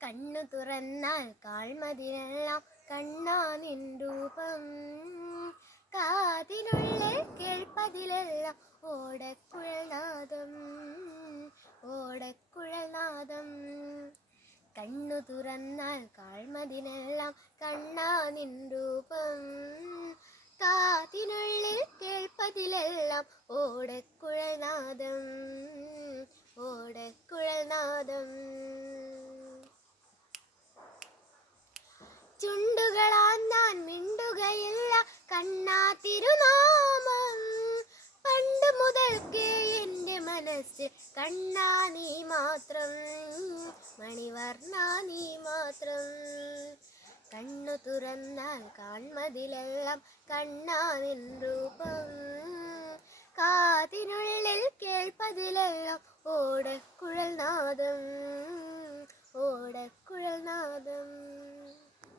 കണ്ണു തുറന്നാൽ കാൽമതിലെല്ലാം കണ്ണാ നിൻ രൂപം, കാതിനുള്ളിൽ കേൾപ്പതിലെല്ലാം ഓടക്കുഴൽനാദം, ഓടക്കുഴൽനാദം. കണ്ണു തുറന്നാൽ കാൽമതിലെല്ലാം കണ്ണാ നിൻ രൂപം, കാതിനുള്ളിൽ കേൾപ്പതിലെല്ലാം ഓടക്കുഴൽനാദം, ഓടക്കുഴൽനാദം. ചുണ്ടുകളാൽ ഞാൻ മിണ്ടുകയില്ല കണ്ണാ തിരുനാമം, പണ്ട് മുതൽക്കേ എൻ്റെ മനസ്സിൽ കണ്ണാ നീ മാത്രം, മണിവർണ്ണ നീ മാത്രം. കണ്ണു തുറന്നാൽ കാൺമതിലെല്ലാം കണ്ണാ നിൻ രൂപം, കാതിനുള്ളിൽ കേൾപ്പതിലെല്ലാം ഓടക്കുഴൽനാദം,